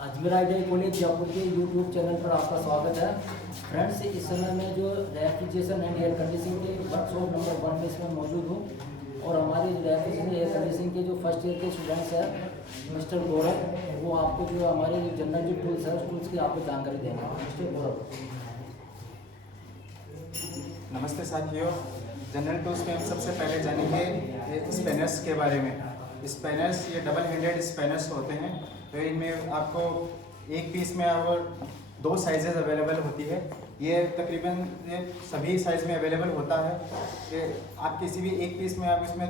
Ajmer idea college Jaipur के YouTube channel पर आपका स्वागत है। फ्रेंड्स, इस समय मैं जो रेफ्रिजरेशन एंड एयर कंडीशनिंग के वर्कशॉप नंबर 1 में इसमें मौजूद हूँ और हमारे रेफ्रिजरेशन एयर कंडीशनिंग के जो फर्स्ट ईयर के स्टूडेंट्स हैं मिस्टर गौरव, वो आपको जो हमारे जनरल जो टूल्स है उस टूल्स की आपको जानकारी देंगे। मिस्टर गौरव। नमस्ते साथियों, जनरल टूल्स में हम सबसे पहले जानेंगे स्पैनर्स के बारे में। स्पैनर्स ये डबल हैंडेड स्पैनर्स होते हैं। तो इनमें आपको एक पीस में आपको 2 साइजेस अवेलेबल होती है। ये तकरीबन ये सभी साइज़ में अवेलेबल होता है। ये आप किसी भी एक पीस में आप इसमें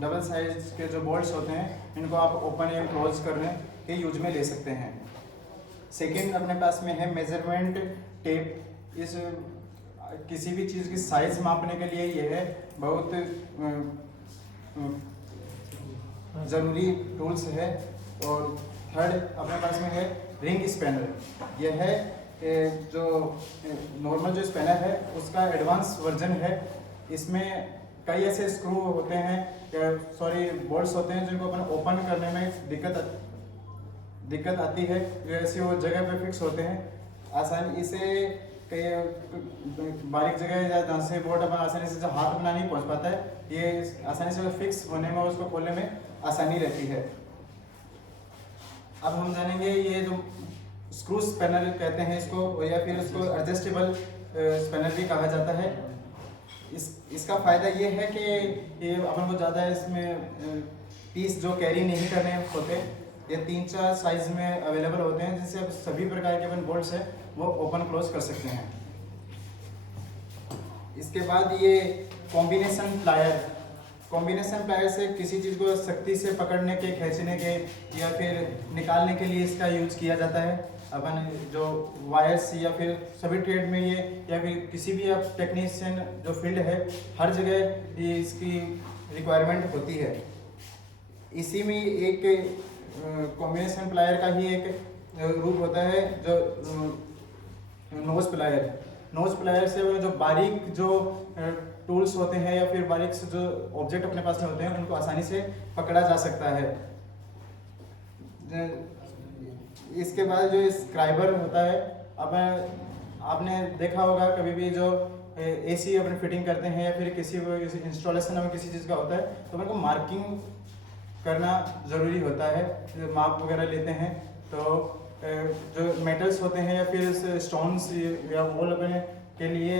डबल साइज के जो बोल्ट्स होते हैं इनको आप ओपन या क्लोज करने के यूज में ले सकते हैं। सेकेंड अपने पास में है मेजरमेंट टेप। इस किसी भी चीज़ की साइज मापने के लिए यह है बहुत ज़रूरी टूल्स है। और थर्ड अपने पास में है रिंग स्पैनर। यह है जो नॉर्मल जो स्पैनर है उसका एडवांस वर्जन है। इसमें कई ऐसे स्क्रू होते हैं बोल्ट्स होते हैं जिनको अपन ओपन करने में दिक्कत आती है। ऐसी वो जगह पे फिक्स होते हैं। आसानी इसे कई बारीक जगह जहाँ से बोल्ट अपन आसानी से हाथ बना नहीं पहुँच पाता है, ये आसानी से फिक्स होने में उसको खोलने में आसानी रहती है। अब हम जानेंगे ये जो स्क्रू स्पैनर कहते हैं इसको, या फिर उसको एडजस्टेबल स्पैनर भी कहा जाता है। इसका फ़ायदा ये है कि ये अपन को ज़्यादा इसमें पीस जो कैरी नहीं करने होते। ये 3-4 साइज में अवेलेबल होते हैं जिससे अब सभी प्रकार के अपन बोल्ट्स है वो ओपन क्लोज कर सकते हैं। इसके बाद ये कॉम्बिनेशन प्लायर से किसी चीज़ को सख्ती से पकड़ने के, खींचने के या फिर निकालने के लिए इसका यूज किया जाता है। अपन जो वायर्स या फिर सभी ट्रेड में ये या फिर किसी भी आप टेक्नीशियन जो फील्ड है हर जगह ये इसकी रिक्वायरमेंट होती है। इसी में एक कॉम्बिनेशन प्लायर का ही एक रूप होता है जो नोज प्लायर से वो जो बारीक जो टूल्स होते हैं या फिर बारीक से जो ऑब्जेक्ट अपने पास में होते हैं उनको आसानी से पकड़ा जा सकता है। इसके बाद जो स्क्राइबर होता है, अब आपने देखा होगा कभी भी जो एसी अपने फिटिंग करते हैं या फिर किसी इंस्टॉलेशन में किसी चीज़ का होता है तो उनको मार्किंग करना ज़रूरी होता है। माप वगैरह लेते हैं तो जो मेटल्स होते हैं या फिर स्टोन्स या वॉल अपने के लिए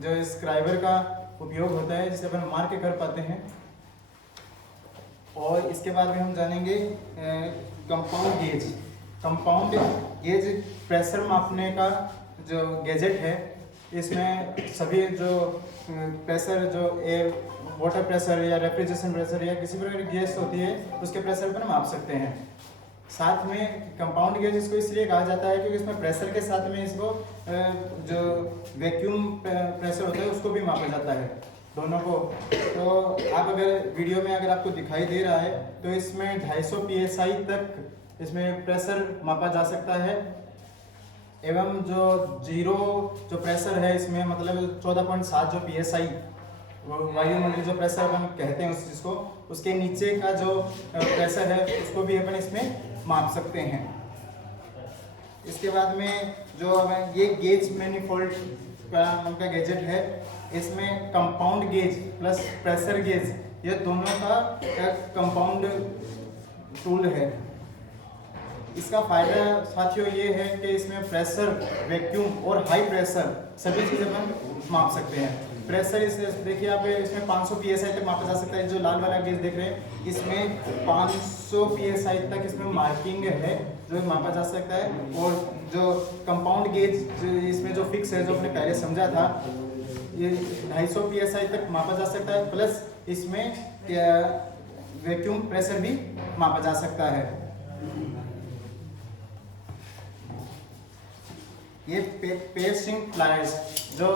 जो स्क्राइबर का उपयोग होता है जिसे अपन मार्क कर पाते हैं। और इसके बाद में हम जानेंगे कंपाउंड गेज प्रेशर मापने का जो गैजेट है। इसमें सभी जो प्रेशर जो एयर वाटर प्रेशर या रेफ्रिजरेशन प्रेशर या किसी प्रकार की गैस होती है उसके प्रेशर पर माप सकते हैं। साथ में कंपाउंड गेज इसको इसलिए कहा जाता है क्योंकि इसमें प्रेशर के साथ में इसको जो वैक्यूम प्रेशर होता है उसको भी मापा जाता है, दोनों को। तो आप अगर वीडियो में अगर आपको दिखाई दे रहा है तो इसमें 250 PSI तक इसमें प्रेशर मापा जा सकता है। एवं जो जीरो जो प्रेशर है इसमें मतलब 14.7 जो PSI वायुमंडलीय जो प्रेशर अपन कहते हैं उस चीज़ को, उसके नीचे का जो प्रेशर है उसको भी अपन इसमें माप सकते हैं। इसके बाद में जो ये गेज मैनिफोल्ड का उनका गैजेट है, इसमें compound gauge plus pressure gauge ये दोनों का कंपाउंड टूल है। इसका फ़ायदा साथियों ये है कि इसमें प्रेशर, वैक्यूम और हाई प्रेशर सभी चीज़ अपन माप सकते हैं। प्रेशर इस देखिए आप इसमें 500 PSI तक मापा जा सकता है। जो लाल वाला गेज देख रहे हैं इसमें 500 PSI तक इसमें मार्किंग है जो मापा जा सकता है। और जो कंपाउंड गेज इसमें जो फिक्स है जो आपने पहले समझा था, ये 250 PSI तक मापा जा सकता है। प्लस इसमें वैक्यूम प्रेशर भी मापा जा सकता है। ये पेस्टिंग प्लायर्स जो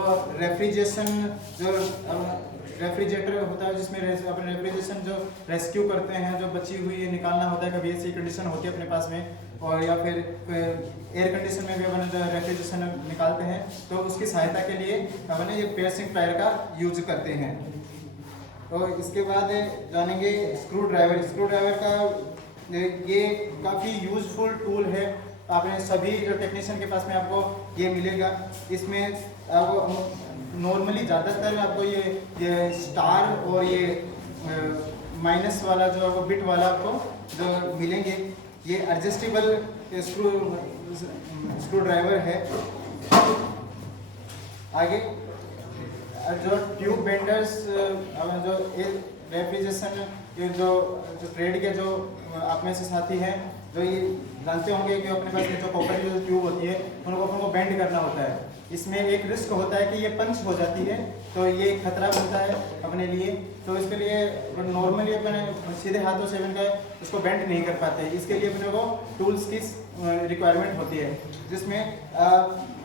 रेफ्रिजरेटर होता है जिसमें अपन रेफ्रिजरेशन जो रेस्क्यू करते हैं, जो बची हुई निकालना होता है, कभी ऐसी कंडीशन होती है अपने पास में, और या फिर एयर कंडीशन में भी अपन जो रेफ्रिजरेशन निकालते हैं तो उसकी सहायता के लिए अपन ये पेस्टिंग प्लायर का यूज करते हैं। तो इसके बाद जानेंगे स्क्रू ड्राइवर का ये काफ़ी यूजफुल टूल है आपने सभी जो टेक्नीशियन के पास में आपको ये मिलेगा। इसमें आपको नॉर्मली ज़्यादातर आपको ये स्टार और ये माइनस वाला जो आपको बिट वाला आपको जो मिलेंगे। ये एडजस्टेबल स्क्रू ड्राइवर है। आगे जो ट्यूब बेंडर्स जो रेफ्रिजरेशन के जो ट्रेड के जो आप में से साथी हैं जो ये जानते होंगे कि अपने पास जो कॉपर की जो ट्यूब होती है उनको अपन को बेंड करना होता है। इसमें एक रिस्क होता है कि ये पंच हो जाती है तो ये खतरा बनता है अपने लिए। तो इसके लिए नॉर्मली अपन सीधे हाथों से अपन उसको बेंड नहीं कर पाते। इसके लिए अपने को टूल्स की रिक्वायरमेंट होती है, जिसमें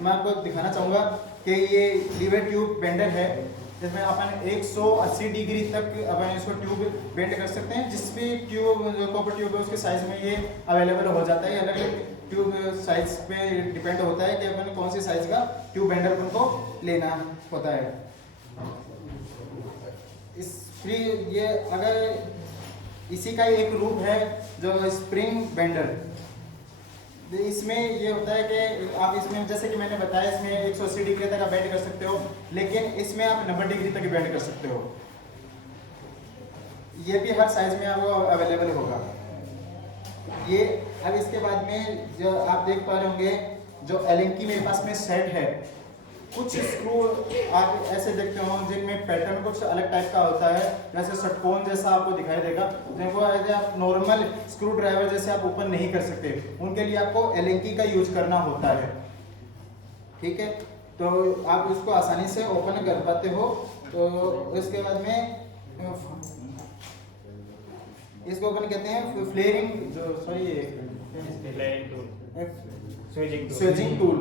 मैं आपको दिखाना चाहूँगा कि ये लीवर ट्यूब बेंडर है, जिसमें अपन 180 डिग्री तक अपन इसको ट्यूब बेंड कर सकते हैं। जिस भी ट्यूब जो कॉपर ट्यूब है उसके साइज में ये अवेलेबल हो जाता है। अलग अलग ट्यूब साइज पे डिपेंड होता है कि अपन कौन सी साइज का ट्यूब बेंडर अपन को लेना होता है। इस फ्री ये अगर इसी का एक रूप है जो स्प्रिंग बेंडर। इसमें ये होता है कि आप इसमें जैसे कि मैंने बताया इसमें 180 डिग्री तक आप बेंड कर सकते हो, लेकिन इसमें आप 90 डिग्री तक बेंड कर सकते हो। ये भी हर साइज में आपको अवेलेबल होगा। ये अब इसके बाद में जो आप देख पा रहे होंगे जो एलेंकी मेरे पास में सेट है। कुछ स्क्रू आप ऐसे देखते हो जिनमें पैटर्न कुछ अलग टाइप का होता है, जैसे षटकोण जैसा आपको दिखाई देगा, जिनको ऐसे आप नॉर्मल स्क्रू ड्राइवर जैसे आप ओपन नहीं कर सकते। उनके लिए आपको एलेंकी का यूज करना होता है, ठीक है। तो आप उसको आसानी से ओपन कर पाते हो। तो इसके बाद में इसको अपन कहते हैं फ्लेयरिंग जो स्वेजिंग टूल।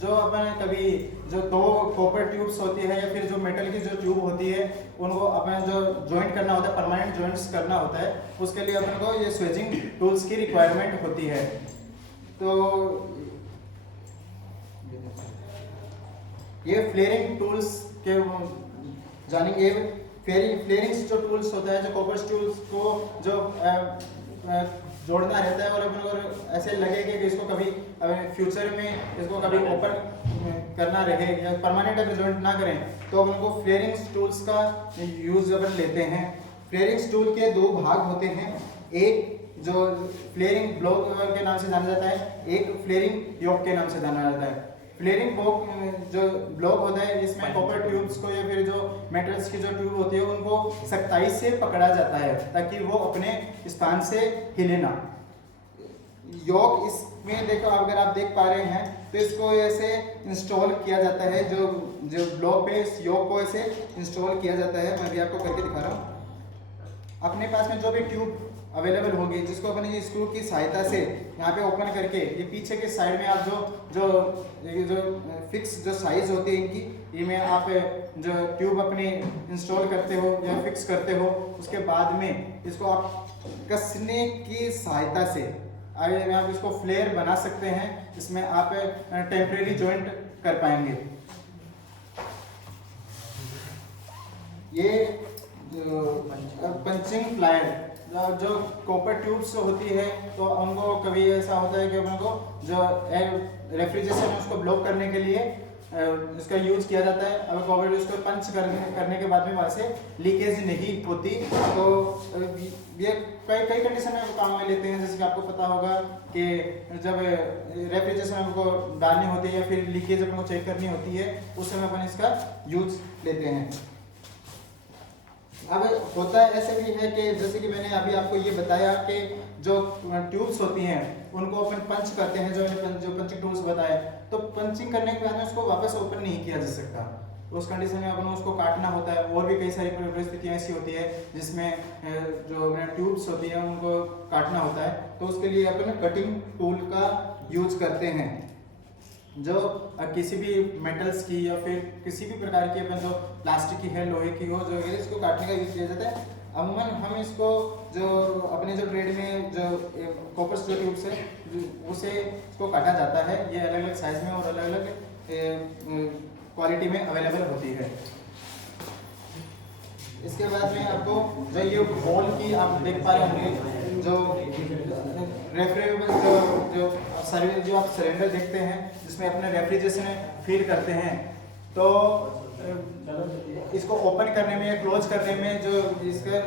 जो अपन कभी जो दो कॉपर ट्यूब्स होती है या फिर जो मेटल की जो ट्यूब होती है उनको अपन जो जॉइंट करना होता है, परमानेंट जॉइंट्स करना होता है, उसके लिए अपन को ये स्वेजिंग टूल्स की रिक्वायरमेंट होती है। तो ये फ्लेयरिंग टूल्स के जानेंगे। फ्लेयरिंग जो टूल्स होता है, जो कॉपर ट्यूब्स को जो जोड़ना रहता है और अपन ऐसे लगेगा कि इसको कभी फ्यूचर में इसको कभी ओपन करना रहे या परमानेंट अगर जॉइंट ना करें तो अपन को फ्लेयरिंग टूल्स का यूज अपन लेते हैं। फ्लेयरिंग टूल के दो भाग होते हैं, एक जो फ्लेयरिंग ब्लॉक के नाम से जाना जाता है, एक फ्लेयरिंग योक के नाम से जाना जाता है। फ्लेयरिंग जो ब्लॉक होता है इसमें कॉपर ट्यूब्स को या फिर जो मेटल्स की जो ट्यूब होती है उनको सख्ताई से पकड़ा जाता है ताकि वो अपने स्थान से हिले ना। योक इसमें देखो अगर आप देख पा रहे हैं तो इसको ऐसे इंस्टॉल किया जाता है, जो ब्लॉक पे इस योक को ऐसे इंस्टॉल किया जाता है। मैं भी आपको करके दिखा रहा हूँ। अपने पास में जो भी ट्यूब अवेलेबल होगी जिसको अपन ये स्क्रू की सहायता से यहाँ पे ओपन करके ये पीछे के साइड में आप जो फिक्स जो साइज होती है इनकी, इनमें आप जो ट्यूब अपनी इंस्टॉल करते हो या फिक्स करते हो, उसके बाद में इसको आप कसने की सहायता से आगे आप इसको फ्लेयर बना सकते हैं। इसमें आप टेम्परेरी जॉइंट कर पाएंगे। ये पंचिंग प्लायर जो कॉपर ट्यूब्स होती है तो उनको कभी ऐसा होता है कि उनको जो रेफ्रिजरेशन है उसको ब्लॉक करने के लिए इसका यूज किया जाता है। अब कॉपर उसको पंच करने के बाद में वहाँ से लीकेज नहीं होती। तो ये कई कंडीशन में काम में लेते हैं, जैसे कि आपको पता होगा कि जब रेफ्रिजरेशन हमको डालनी होती है या फिर लीकेज अपने को चेक करनी होती है उस समय अपन इसका यूज लेते हैं। अब होता है ऐसे भी है कि जैसे कि मैंने अभी आपको ये बताया कि जो ट्यूब्स होती हैं उनको अपन पंच करते हैं, जो पंचिंग टूल्स बताए, तो पंचिंग करने के बाद में उसको वापस ओपन नहीं किया जा सकता। उस कंडीशन में अपन उसको काटना होता है। और भी कई सारी परिस्थितियाँ ऐसी होती है जिसमें जो ट्यूब्स होती हैं उनको काटना होता है, तो उसके लिए अपन कटिंग टूल का यूज करते हैं। जो किसी भी मेटल्स की या फिर किसी भी प्रकार की अपन जो प्लास्टिक की है, लोहे की हो, जो इसको काटने का यूज किया जाता है। अमूमन हम इसको जो अपने जो ट्रेड में जो कॉपर जो ट्यूब्स है उसे इसको काटा जाता है। ये अलग अलग साइज में और अलग अलग क्वालिटी में अवेलेबल होती है। इसके बाद में आपको जो ये बॉल की आप देख पा रहे होंगे, जो रेफ्रिजरेबल जो जो आप सिलेंडर देखते हैं जिसमें अपने रेफ्रिजरेशन फील करते हैं, तो इसको ओपन करने में या क्लोज करने में जो इसका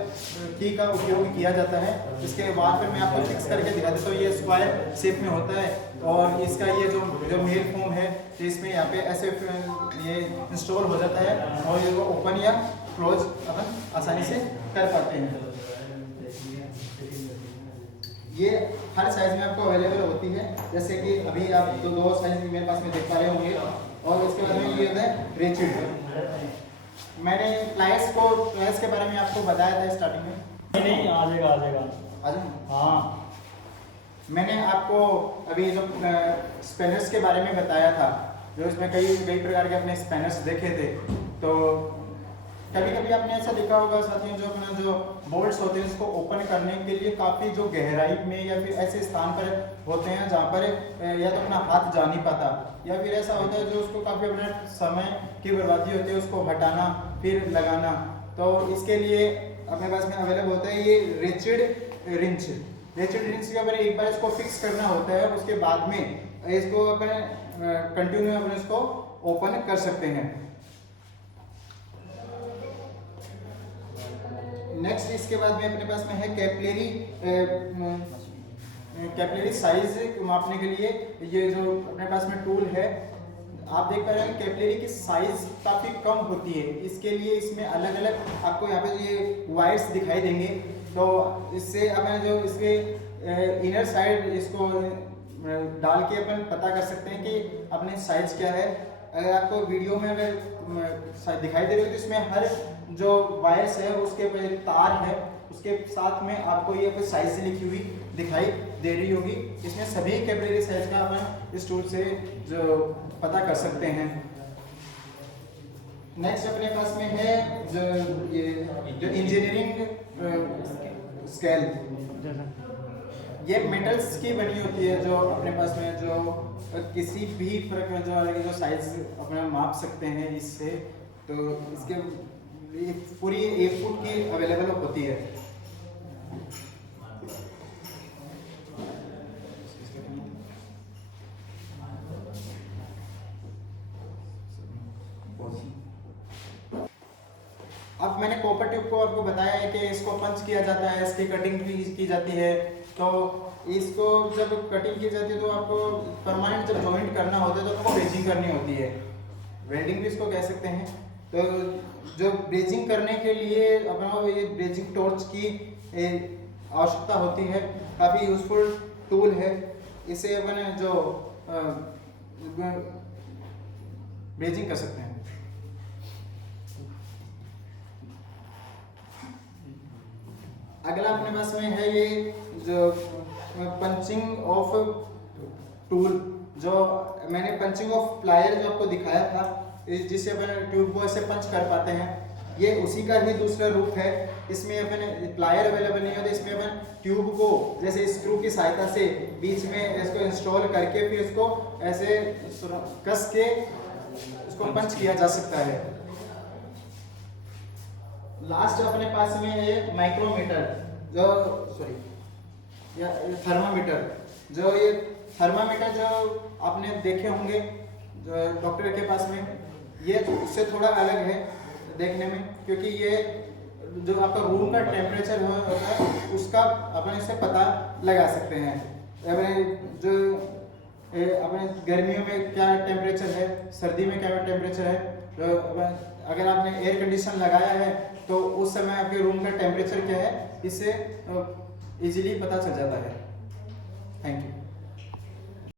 की का उपयोग किया जाता है। इसके वहाँ पर मैं आपको फिक्स करके दिखा देता हूँ। ये स्क्वायर शेप में होता है और इसका ये जो मेल फोम है, तो इसमें यहाँ पे ऐसे ये इंस्टॉल हो जाता है और ये ओपन या क्लोज अपन आसानी से कर पाते हैं। ये हर साइज में आपको अवेलेबल होती है, जैसे कि अभी आप दो साइज मेरे पास में देख पा रहे होंगे। और उसके बाद में ये होता है रिजिड। मैंने प्लायर्स के बारे में आपको बताया था स्टार्टिंग में। नहीं, आ जाएगा। हाँ, मैंने आपको अभी जो स्पैनर्स के बारे में बताया था, जो इसमें कई प्रकार के अपने स्पैनर्स देखे थे। तो कभी कभी आपने ऐसा देखा होगा साथियों, जो अपना जो बोल्ट्स होते हैं उसको ओपन करने के लिए काफ़ी जो गहराई में या फिर ऐसे स्थान पर होते हैं जहाँ पर या तो अपना हाथ जा नहीं पाता, या फिर ऐसा होता है जो उसको काफ़ी अपना समय की बर्बादी होती है उसको हटाना फिर लगाना। तो इसके लिए अपने पास में अवेलेबल होता है ये रिजिड रिंच के ऊपर एक बार इसको फिक्स करना होता है, उसके बाद में इसको अपने कंटिन्यू अपने इसको ओपन कर सकते हैं। नेक्स्ट इसके बाद में अपने पास में है कैपिलरी साइज मापने के लिए ये जो अपने पास में टूल है। आप देख पा रहे हैं कैपिलरी की साइज काफ़ी कम होती है, इसके लिए इसमें अलग अलग आपको यहाँ पे ये वायर्स दिखाई देंगे। तो इससे अपन जो इसके इनर साइड इसको डाल के अपन पता कर सकते हैं कि अपने साइज क्या है। अगर आपको वीडियो में अगर दिखाई दे रही हो तो इसमें हर जो वायर्स है उसके तार है, उसके साथ में आपको ये साइज लिखी हुई दिखाई दे रही होगी। इसमें सभी कैपिलरी साइज का अपन इस टूल से जो पता कर सकते हैं। नेक्स्ट अपने पास में है जो इंजीनियरिंग स्केल। ये मेटल्स की बनी होती है, जो अपने पास में जो किसी भी प्रकार में जो साइज अपना माप सकते हैं इससे। तो इसके पूरी 1 फुट की अवेलेबल होती है। अब मैंने कॉपर ट्यूब को आपको बताया है कि इसको पंच किया जाता है, इसकी कटिंग की जाती है। तो इसको जब कटिंग की जाती है तो आपको परमानेंट जब जॉइंट करना होता है तो आपको ब्रेजिंग करनी होती है, वेल्डिंग भी इसको कह सकते हैं। तो जो ब्रेजिंग करने के लिए अपना ये ब्रेजिंग टॉर्च की आवश्यकता होती है। काफ़ी यूजफुल टूल है, इसे अपन जो ब्रेजिंग कर सकते हैं। अगला अपने पास में है ये जो पंचिंग ऑफ टूल, जो मैंने पंचिंग ऑफ प्लायर जो आपको दिखाया था, जिससे अपन ट्यूब को ऐसे पंच कर पाते हैं, ये उसी का ही दूसरा रूप है। इसमें अपन प्लायर अवेलेबल नहीं होता, इसमें अपन ट्यूब को जैसे स्क्रू की सहायता से बीच में इसको इंस्टॉल करके फिर इसको ऐसे कस के इसको पंच किया जा सकता है। लास्ट अपने पास में है माइक्रोमीटर, जो या थर्मामीटर। जो ये थर्मामीटर जो आपने देखे होंगे जो डॉक्टर के पास में, ये उससे थोड़ा अलग है देखने में, क्योंकि ये जो आपका रूम का टेम्परेचर होता है उसका अपन इससे पता लगा सकते हैं। जो अपने गर्मियों में क्या टेम्परेचर है, सर्दी में क्या टेम्परेचर है। तो अगर आपने एयर कंडीशन लगाया है तो उस समय आपके रूम का टेम्परेचर क्या है, इससे इजीली पता चल जाता है। Thank you.